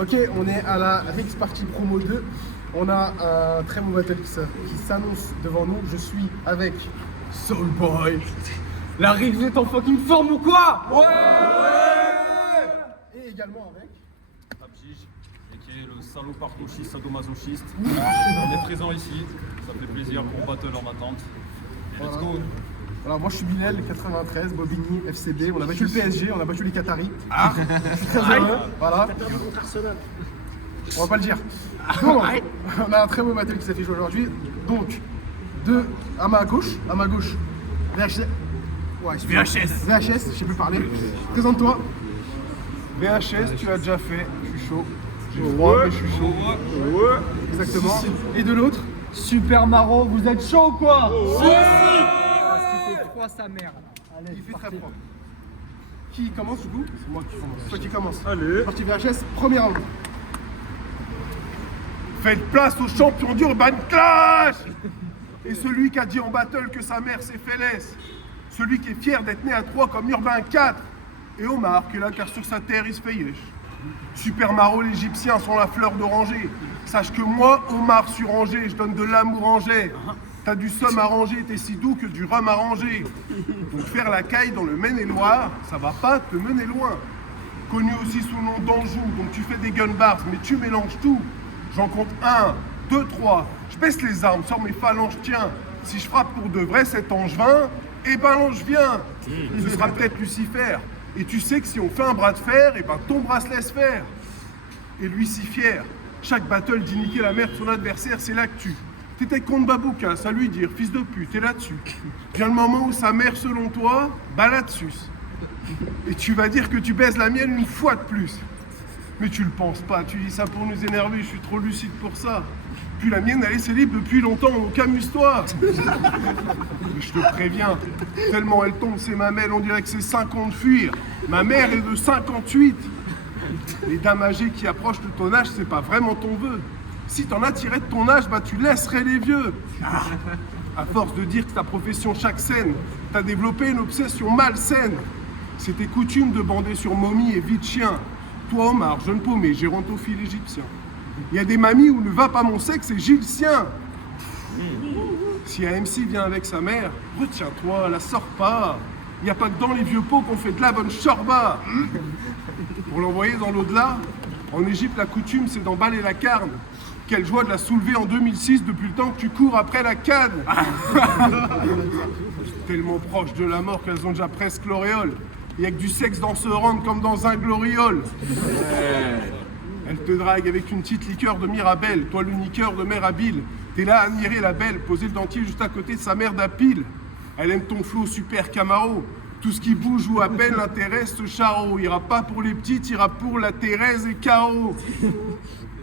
Ok, on est à la Rix Party Promo 2. On a un très beau battle qui s'annonce devant nous. Je suis avec Soulboy. La Rix est en fucking forme ou quoi? Ouais. Et également avec Abjige, et qui est le salopard gauchiste, sadomasochiste. On est présent ici, ça fait plaisir pour battle en attente. Et let's go. Alors moi je suis Bilal, 93, Bobigny, FCB, on a battu le PSG, on a battu les Qataris. Je suis très heureux, voilà. On va pas le dire. Donc, on a un très beau battle qui s'affiche aujourd'hui. Donc, à ma gauche, VHS. Ouais, VHS, je sais plus parler. Présente-toi. VHS, tu l'as déjà fait, je suis chaud. J'ai froid, mais je suis chaud. Exactement. Et de l'autre, Super Maro, vous êtes chaud ou quoi? Ouais. Parce qu'il fait froid sa mère. Allez, il fait très froid. Qui commence du coup? C'est moi qui commence. Toi qui commence. Allez. Partie VHS, premier round. Faites place au champion d'Urban Clash. Et celui qui a dit en battle que sa mère c'est Félès. Celui qui est fier d'être né à 3 comme Urbain 4. Et Omar qui est là car sur sa terre il se fait yesh. Super Maro, l'Égyptien sont la fleur d'oranger. Sache que moi, Omar sur Angers, je donne de l'amour Angers. T'as du somme à ranger, t'es si doux que du rhum à ranger. Donc faire la caille dans le Maine-et-Loire, ça va pas te mener loin. Connu aussi sous le nom d'Anjou, donc tu fais des gun bars, mais tu mélanges tout. J'en compte 1, 2, 3. Je baisse les armes, sors mes phalanges, tiens. Si je frappe pour de vrai cet angevin, eh ben l'ange vient. Ce sera peut-être Lucifer. Et tu sais que si on fait un bras de fer, eh ben ton bras se laisse faire. Et lui si fier, chaque battle dit niquer la mère de son adversaire, c'est l'actu. T'étais contre Babouka, ça lui dire, fils de pute, t'es là-dessus. Vient le moment où sa mère, selon toi, bah là-dessus. Et tu vas dire que tu baises la mienne une fois de plus. Mais tu le penses pas, tu dis ça pour nous énerver, je suis trop lucide pour ça. Puis la mienne, elle est libre depuis longtemps, donc amuse-toi. Mais je te préviens, tellement elle tombe, c'est mamelles, on dirait que c'est 5 ans de fuir. Ma mère est de 58. Les dames âgées qui approchent de ton âge, c'est pas vraiment ton vœu. Si t'en as tiré de ton âge, bah tu laisserais les vieux. À force de dire que ta profession chaque scène, t'as développé une obsession malsaine. C'était coutume de bander sur momie et vie de chien. Toi, Omar, jeune paumé, gérontophile égyptien. Il y a des mamies où ne va pas mon sexe et Gilles sien. Si un MC vient avec sa mère, retiens-toi, la sors pas. Il n'y a pas que dans les vieux pots qu'on fait de la bonne chorba. Pour l'envoyer dans l'au-delà, en Égypte, la coutume, c'est d'emballer la carne. Quelle joie de la soulever en 2006 depuis le temps que tu cours après la canne. Tellement proche de la mort qu'elles ont déjà presque l'auréole. Il n'y a que du sexe dans ce round comme dans un gloriole. Elle te drague avec une petite liqueur de Mirabelle, toi l'uniqueur de mère habile. T'es là à admirer la belle, poser le dentier juste à côté de sa mère d'Apile. Elle aime ton flow super Camaro. Tout ce qui bouge ou à peine l'intéresse, ce charreau. Ira pas pour les petites, ira pour la Thérèse et Caro.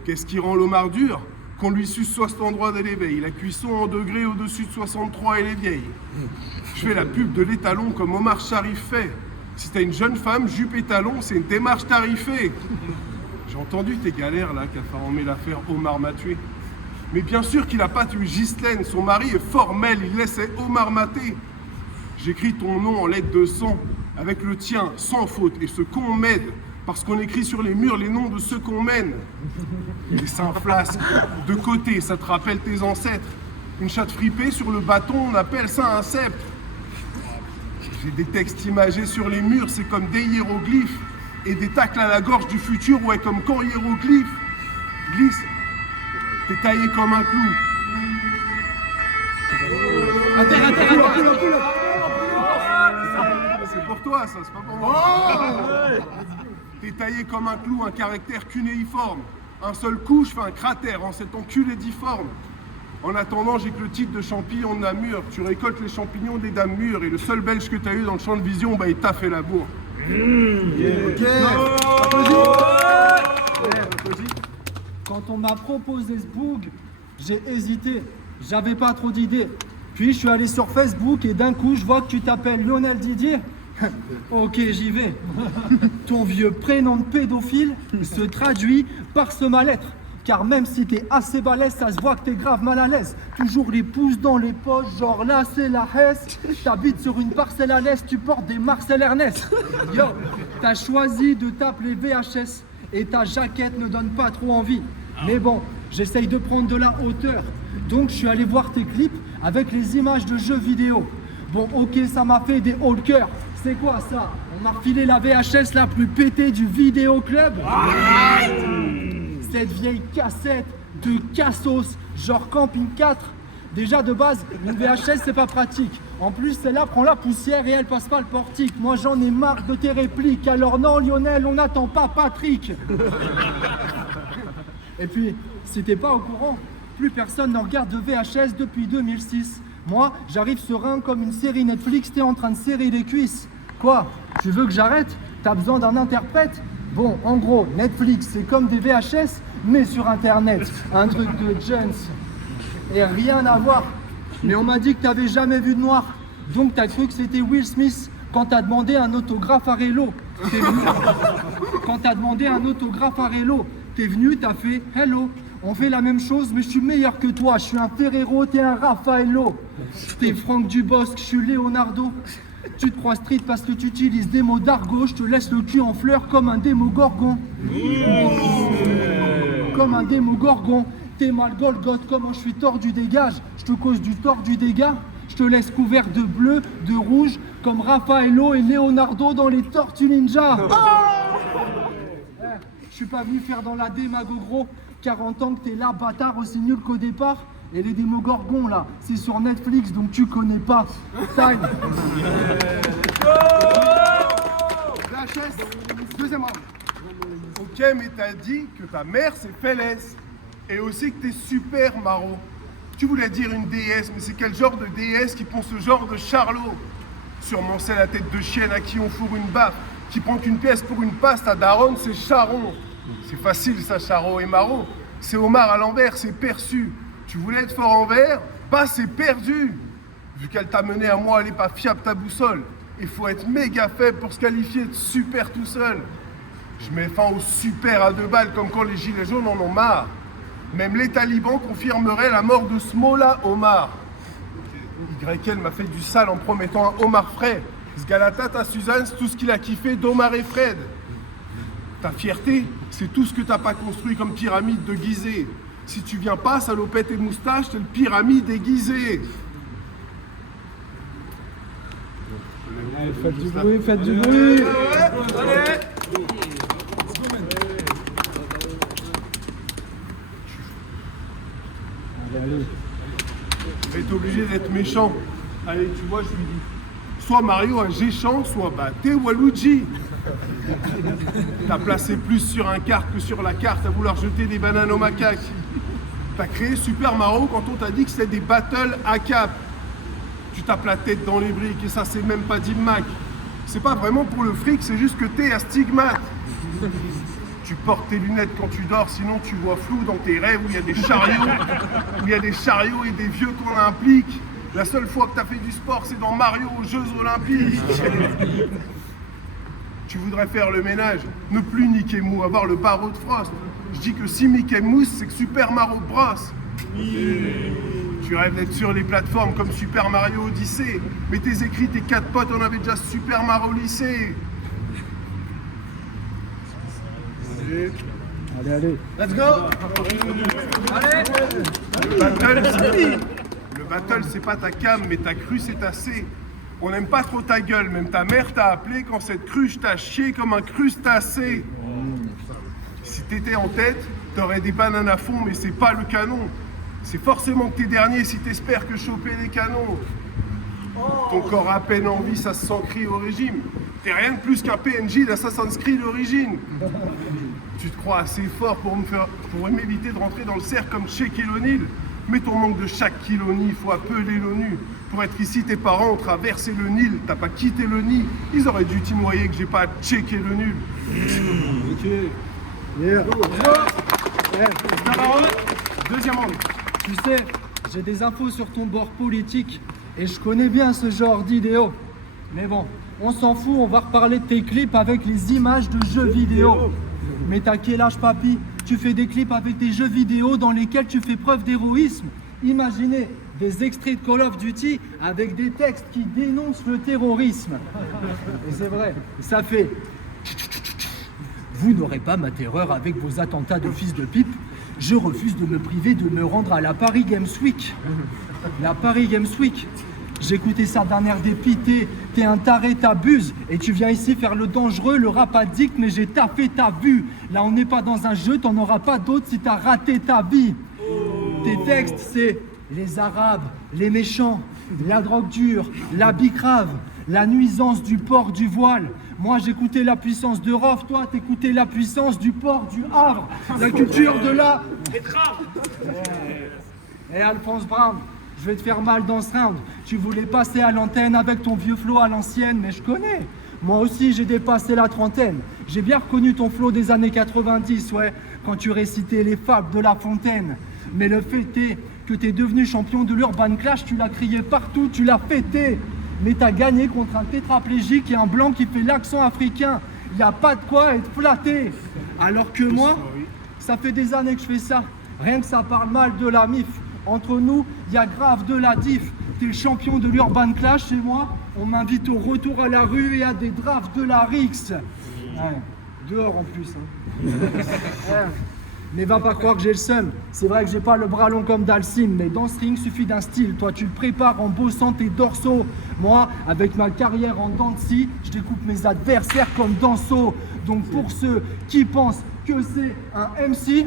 Qu'est-ce qui rend l'Omar dur? Qu'on lui suce 60 endroits de l'éveil. La cuisson en degrés au-dessus de 63 et les vieilles. Je fais la pub de l'étalon comme Omar Sharif fait. Si t'as une jeune femme, jupe et talon, c'est une démarche tarifée. J'ai entendu tes galères là, qu'a fait l'affaire Omar m'a tué. Mais bien sûr qu'il a pas tué Ghislaine, son mari est formel, il laissait Omar mater. J'écris ton nom en lettres de sang, avec le tien, sans faute, et ce qu'on m'aide, parce qu'on écrit sur les murs les noms de ceux qu'on mène. Les seins flasques, de côté, ça te rappelle tes ancêtres. Une chatte fripée sur le bâton, on appelle ça un sceptre. J'ai des textes imagés sur les murs, c'est comme des hiéroglyphes. Et des tacles à la gorge du futur, ouais, comme quand hiéroglyphe glisse. T'es taillé comme un clou. À terre. C'est pour toi, ça, c'est pas pour moi. T'es taillé comme un clou, un caractère cunéiforme. Un seul coup, je fais un cratère en cet enculé difforme. En attendant, j'ai que le titre de champignon de Namur. Tu récoltes les champignons des dames mûres. Et le seul belge que t'as eu dans le champ de vision, bah il t'a fait la bourre. ok. Quand on m'a proposé ce boug, j'ai hésité. J'avais pas trop d'idées. Puis je suis allé sur Facebook et d'un coup, je vois que tu t'appelles Lionel Didier. Ok, j'y vais. Ton vieux prénom de pédophile se traduit par ce mal-être. Car même si t'es assez balèze, ça se voit que t'es grave mal à l'aise. Toujours les pouces dans les poches, genre là c'est la Hesse. T'habites sur une parcelle à l'est, tu portes des Marcel Ernest. Yo, t'as choisi de t'appeler VHS. et ta jaquette ne donne pas trop envie. Mais bon, j'essaye de prendre de la hauteur. Donc je suis allé voir tes clips avec les images de jeux vidéo. Bon, ok, ça m'a fait des hauts le cœur. C'est quoi ça? On m'a refilé la VHS la plus pétée du vidéo club. Cette vieille cassette de cassos, genre Camping 4. Déjà de base, une VHS c'est pas pratique. En plus, celle-là prend la poussière et elle passe pas le portique. Moi j'en ai marre de tes répliques. Alors non Lionel, on n'attend pas Patrick. Et puis, si t'es pas au courant, plus personne ne regarde de VHS depuis 2006. Moi, j'arrive serein comme une série Netflix, t'es en train de serrer les cuisses. Quoi? Tu veux que j'arrête? T'as besoin d'un interprète? Bon, en gros, Netflix, c'est comme des VHS, mais sur Internet. Un truc de Jones. Et rien à voir. Mais on m'a dit que t'avais jamais vu de noir. Donc t'as cru que c'était Will Smith quand t'as demandé un autographe à Relo. T'es venu... Quand t'as demandé un autographe à Relo, t'es venu, t'as fait « Hello ». On fait la même chose, mais je suis meilleur que toi. Je suis un Ferrero, t'es un Raffaello. T'es Franck Dubosc, je suis Leonardo. Tu te crois street parce que tu utilises des mots d'argot. Je te laisse le cul en fleurs comme un démogorgon. Comme un démogorgon. T'es mal Golgoth, comment je suis tordu, dégage. Je te cause du tort du dégât. Je te laisse couvert de bleu, de rouge, comme Raffaello et Leonardo dans les Tortues Ninja. Je suis pas venu faire dans la démago gros. 40 ans que t'es là, bâtard, aussi nul qu'au départ. Et les démogorgons là, c'est sur Netflix, donc tu connais pas. Time. VHS, deuxième round. Ok, mais t'as dit que ta mère c'est Félès. Et aussi que t'es super Maro. Tu voulais dire une déesse, mais c'est quel genre de déesse qui pond ce genre de charlot? Sûrement c'est la tête de chienne à qui on fourre une baffe, qui prend qu'une pièce pour une paste à Daronne, c'est Charon. C'est facile ça, Charo et Maro. C'est Omar à l'envers, c'est perçu. Tu voulais être fort en vert, bah c'est perdu. Vu qu'elle t'a mené à moi, elle est pas fiable ta boussole. Il faut être méga faible pour se qualifier de super tout seul. Je mets fin au super à 2 balles comme quand les gilets jaunes en ont marre. Même les talibans confirmeraient la mort de Smola Omar. YL m'a fait du sale en promettant un homard frais. Ce gars-là, Tata Suzanne, c'est tout ce qu'il a kiffé d'Omar et Fred. Ta fierté, c'est tout ce que t'as pas construit comme pyramide de Gizeh. Si tu viens pas, salopette et moustache, t'es le pyramide aiguisé. Allez, faites du bruit, faites du bruit. Allez. Mais t'es obligé d'être méchant. Allez, tu vois, je lui dis. Soit Mario un géchant, soit t'es Waluigi. T'as placé plus sur un kart que sur la carte à vouloir jeter des bananes aux macaques. T'as créé Super Mario quand on t'a dit que c'était des battles à cap. Tu tapes la tête dans les briques et ça c'est même pas d'Immac. C'est pas vraiment pour le fric, c'est juste que t'es un stigmate. Tu portes tes lunettes quand tu dors, sinon tu vois flou dans tes rêves où il y a des chariots, et des vieux qu'on implique. La seule fois que t'as fait du sport, c'est dans Mario aux Jeux Olympiques. Tu voudrais faire le ménage, ne plus niquer mou, avoir le barreau de Frost. Je dis que si Mickey mousse, c'est que Super Mario brosse. Tu rêves d'être sur les plateformes comme Super Mario Odyssey, mais tes écrits, tes 4 potes, on avait déjà Super Mario lycée. Allez, allez. Let's go. Allez. Le battle, c'est pas ta cam, mais ta crue, c'est assez. On n'aime pas trop ta gueule, même ta mère t'a appelé quand cette cruche t'a chié comme un crustacé. Si t'étais en tête, t'aurais des bananes à fond, mais c'est pas le canon. C'est forcément que t'es dernier si t'espères que choper les canons. Ton corps à peine en vie, ça se sent crier au régime. T'es rien de plus qu'un PNJ d'Assassin's Creed d'origine. Tu te crois assez fort pour m'éviter de rentrer dans le cercle comme Shaquille O'Neal. Mais ton manque de chaque kiloni, faut appeler l'ONU. Pour être ici, tes parents ont traversé le Nil. T'as pas quitté le nid. Ils auraient dû t'y noyer que j'ai pas checké le nul. Ok. Yeah. Deuxième round. Tu sais, j'ai des infos sur ton bord politique et je connais bien ce genre d'idéaux. Mais bon, on s'en fout, on va reparler de tes clips avec les images de jeux vidéo. Mais t'as quel âge, papy? Tu fais des clips avec des jeux vidéo dans lesquels tu fais preuve d'héroïsme. Imaginez des extraits de Call of Duty avec des textes qui dénoncent le terrorisme. Et c'est vrai, ça fait Vous n'aurez pas ma terreur avec vos attentats de fils de pipe. Je refuse de me priver de me rendre à la Paris Games Week. La Paris Games Week. J'écoutais ça d'un air dépité. T'es un taré, t'abuses. Et tu viens ici faire le dangereux, le rap addict, mais j'ai taffé ta vue. Là, on n'est pas dans un jeu, t'en auras pas d'autres si t'as raté ta vie. Tes textes, c'est les Arabes, les méchants, la drogue dure, la bicrave, la nuisance du port du voile. Moi, j'écoutais la puissance de Rof, toi, t'écoutais la puissance du port du Havre. La culture de la... Et Alphonse Brown, je vais te faire mal dans ce round. Tu voulais passer à l'antenne avec ton vieux flow à l'ancienne, mais je connais. Moi aussi, j'ai dépassé la trentaine. J'ai bien reconnu ton flow des années 90, ouais, quand tu récitais les fables de La Fontaine. Mais le fait est que t'es devenu champion de l'Urban Clash, tu l'as crié partout, tu l'as fêté. Mais t'as gagné contre un tétraplégique et un blanc qui fait l'accent africain. Y a pas de quoi être flatté. Alors que moi, ça fait des années que je fais ça. Rien que ça parle mal de la MIF. Entre nous, y a grave de la diff. T'es le champion de l'Urban Clash et moi, on m'invite au retour à la rue et à des drafts de la Rix. Ouais, dehors en plus. Hein. Ouais. Mais va pas croire que j'ai le seum. C'est vrai que j'ai pas le bras long comme Dalsim, mais dans ce ring suffit d'un style. Toi tu le prépares en bossant tes dorsaux. Moi, avec ma carrière en dents de scie, je découpe mes adversaires comme Danso. Donc pour ceux qui pensent que c'est un MC,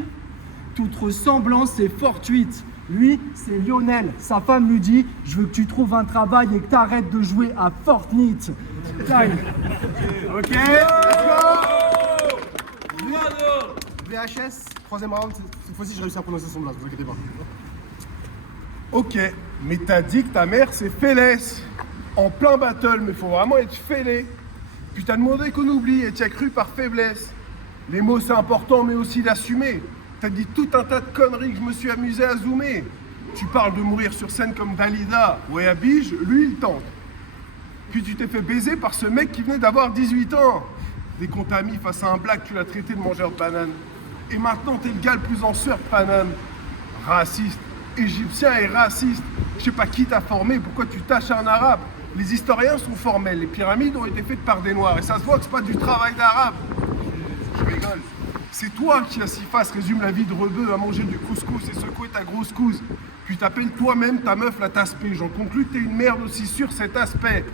toute ressemblance est fortuite. Lui, c'est Lionel. Sa femme lui dit « Je veux que tu trouves un travail et que t'arrêtes de jouer à Fortnite. » Time. Ok, let's go. VHS, troisième round. Cette fois-ci, j'ai réussi à prononcer son blague, vous inquiétez pas. Ok, mais t'as dit que ta mère c'est Félès. En plein battle, mais faut vraiment être fêlé. Puis t'as demandé qu'on oublie et t'y as cru par faiblesse. Les mots c'est important, mais aussi l'assumer. T'as dit tout un tas de conneries que je me suis amusé à zoomer. Tu parles de mourir sur scène comme Dalida. Ouais, à Bige, lui il tente. Puis tu t'es fait baiser par ce mec qui venait d'avoir 18 ans. Dès qu'on t'a mis face à un black, tu l'as traité de mangeur de banane. Et maintenant t'es le gars le plus en surf Paname. Raciste, égyptien et raciste. Je sais pas qui t'a formé, pourquoi tu tâches un arabe. Les historiens sont formels, les pyramides ont été faites par des noirs. Et ça se voit que c'est pas du travail d'arabe. Je rigole. C'est toi qui, à six faces, résume la vie de rebeu à manger du couscous et secouer ta grosse couse. Puis t'appelles toi-même ta meuf la tasse-pée. J'en conclus que t'es une merde aussi sur cet aspect.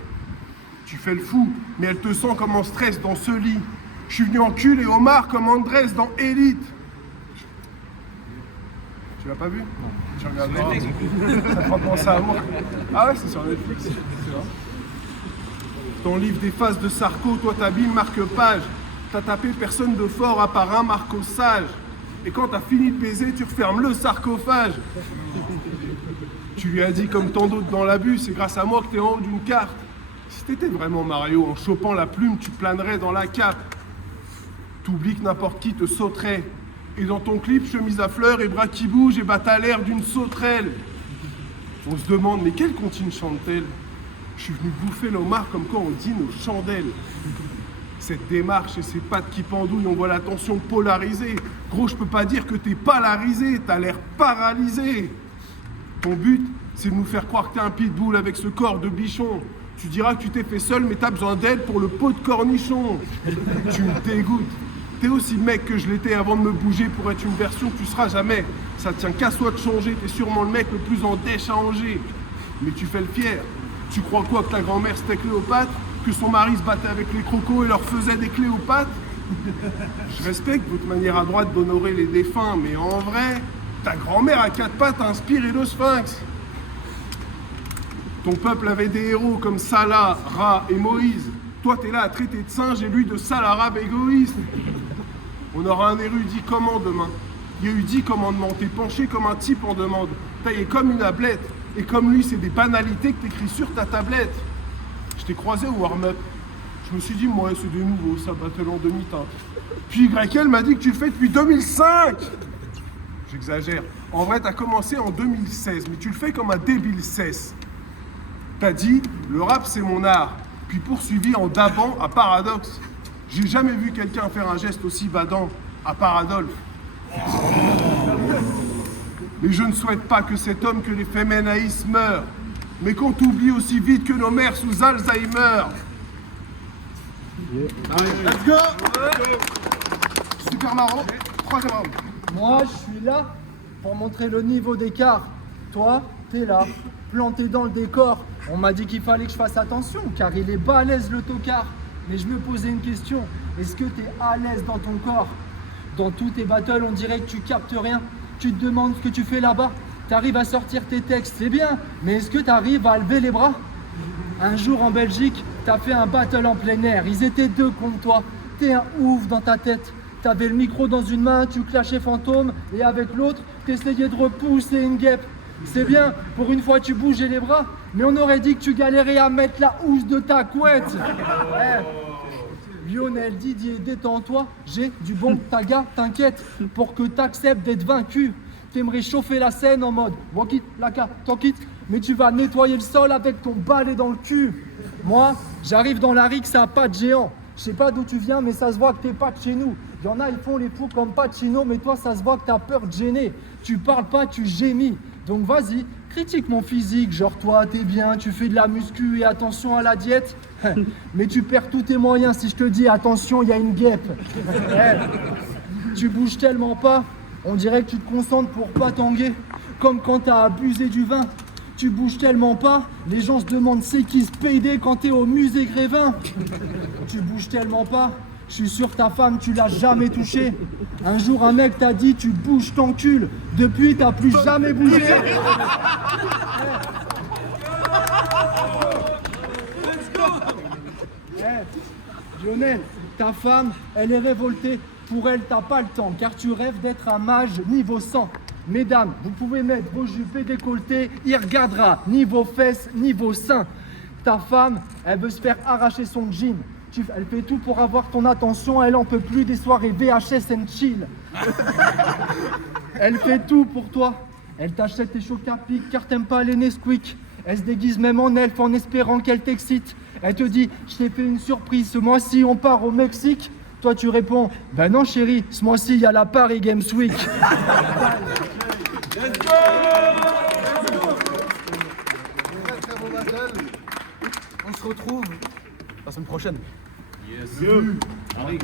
Tu fais le fou, mais elle te sent comme en stress dans ce lit. Je suis venu en cul et homard comme Andrés dans Élite. Tu l'as pas vu? Non. Tu regardes pas. Ça te fait penser à moi. Ah ouais, c'est sur Netflix. Ton livre des faces de Sarko, toi t'habilles marque-page. T'as tapé personne de fort à part un Marco sage. Et quand t'as fini de baiser, tu refermes le sarcophage. Tu lui as dit comme tant d'autres dans l'abus, c'est grâce à moi que t'es en haut d'une carte. Si t'étais vraiment Mario, en chopant la plume, tu planerais dans la cape. T'oublies que n'importe qui te sauterait. Et dans ton clip, chemise à fleurs et bras qui bougent et battent à l'air d'une sauterelle. On se demande, mais quelle comptine chante-t-elle? Je suis venu bouffer l'homard comme quand on dîne aux chandelles. Cette démarche et ces pattes qui pendouillent, on voit la tension polarisée. Gros, je peux pas dire que t'es polarisé, t'as l'air paralysé. Ton but, c'est de nous faire croire que t'es un pitbull avec ce corps de bichon. Tu diras que tu t'es fait seul, mais t'as besoin d'aide pour le pot de cornichon. Tu me dégoûtes. T'es aussi mec que je l'étais avant de me bouger pour être une version que tu seras jamais. Ça tient qu'à soi de changer, t'es sûrement le mec le plus en dèche à Angers. Mais tu fais le fier. Tu crois quoi, que ta grand-mère c'était Cléopâtre? Que son mari se battait avec les crocos et leur faisait des clés aux pattes? Je respecte votre manière à droite d'honorer les défunts, mais en vrai, ta grand-mère à quatre pattes a inspiré le Sphinx. Ton peuple avait des héros comme Salah, Ra et Moïse. Toi, t'es là à traiter de singe et lui de sale arabe égoïste. On aura un érudit comment demain? Il y a eu 10 commandements, t'es penché comme un type en demande, taillé comme une ablette. Et comme lui, c'est des banalités que t'écris sur ta tablette. Je t'ai croisé au warm-up. Je me suis dit, moi, c'est des nouveaux, ça battle en demi-teinte. Puis YL m'a dit que tu le fais depuis 2005. J'exagère. En vrai, t'as commencé en 2016, mais tu le fais comme un débile cesse. T'as dit, le rap, c'est mon art. Puis poursuivi en dabant à Paradoxe. J'ai jamais vu quelqu'un faire un geste aussi badant, à part Adolphe. Mais je ne souhaite pas que cet homme que les femmes haïssent meure, mais qu'on t'oublie aussi vite que nos mères sous Alzheimer. Let's go. super marrant. Troisième round. Moi, je suis là pour montrer le niveau d'écart. Toi, t'es là, planté dans le décor. On m'a dit qu'il fallait que je fasse attention, car il est balèze le tocard. Mais je me posais une question. Est-ce que t'es à l'aise dans ton corps? Dans tous tes battles, on dirait que tu captes rien. Tu te demandes ce que tu fais là-bas. T'arrives à sortir tes textes, c'est bien. Mais est-ce que t'arrives à lever les bras? Un jour en Belgique, t'as fait un battle en plein air. Ils étaient deux contre toi. T'es un ouf dans ta tête. T'avais le micro dans une main, tu clashais fantôme, et avec l'autre, t'essayais de repousser une guêpe. C'est bien, pour une fois tu bougeais les bras, mais on aurait dit que tu galérais à mettre la housse de ta couette. Lionel Didier, détends-toi, j'ai du bon taga, t'inquiète, pour que t'acceptes d'être vaincu. T'aimerais chauffer la scène en mode walk-it, laka, talk-it, mais tu vas nettoyer le sol avec ton balai dans le cul. Moi, j'arrive dans la rigue, ça a pas de géant. Je sais pas d'où tu viens, mais ça se voit que t'es pas de chez nous. Il y en a, ils font les fous comme Pacino, mais toi, ça se voit que t'as peur de gêner. Tu parles pas, tu gémis. Donc vas-y, critique mon physique, genre toi, t'es bien, tu fais de la muscu et attention à la diète. Mais tu perds tous tes moyens si je te dis attention, il y a une guêpe. Tu bouges tellement pas, on dirait que tu te concentres pour pas tanguer. Comme quand t'as abusé du vin. Tu bouges tellement pas, les gens se demandent c'est qui ce PD quand t'es au musée Grévin. Tu bouges tellement pas, je suis sûr ta femme tu l'as jamais touchée. Un jour un mec t'a dit tu bouges ton cul, depuis t'as plus jamais bougé. Lionel, ta femme, elle est révoltée. Pour elle, t'as pas le temps, car tu rêves d'être un mage niveau 100. Mesdames, vous pouvez mettre vos jupes et décolletés, il regardera niveau fesses, niveau sein. Ta femme, elle veut se faire arracher son jean. Elle fait tout pour avoir ton attention, elle en peut plus des soirées VHS and chill. Elle fait tout pour toi. Elle t'achète tes chocs à pic car t'aimes pas les Nesquik. Elle se déguise même en elfe en espérant qu'elle t'excite. Elle te dit, je t'ai fait une surprise, ce mois-ci on part au Mexique. Toi tu réponds, ben non chérie, ce mois-ci il y a la Paris Games Week. Très bon battle. On se retrouve la semaine prochaine. Yes. Arix.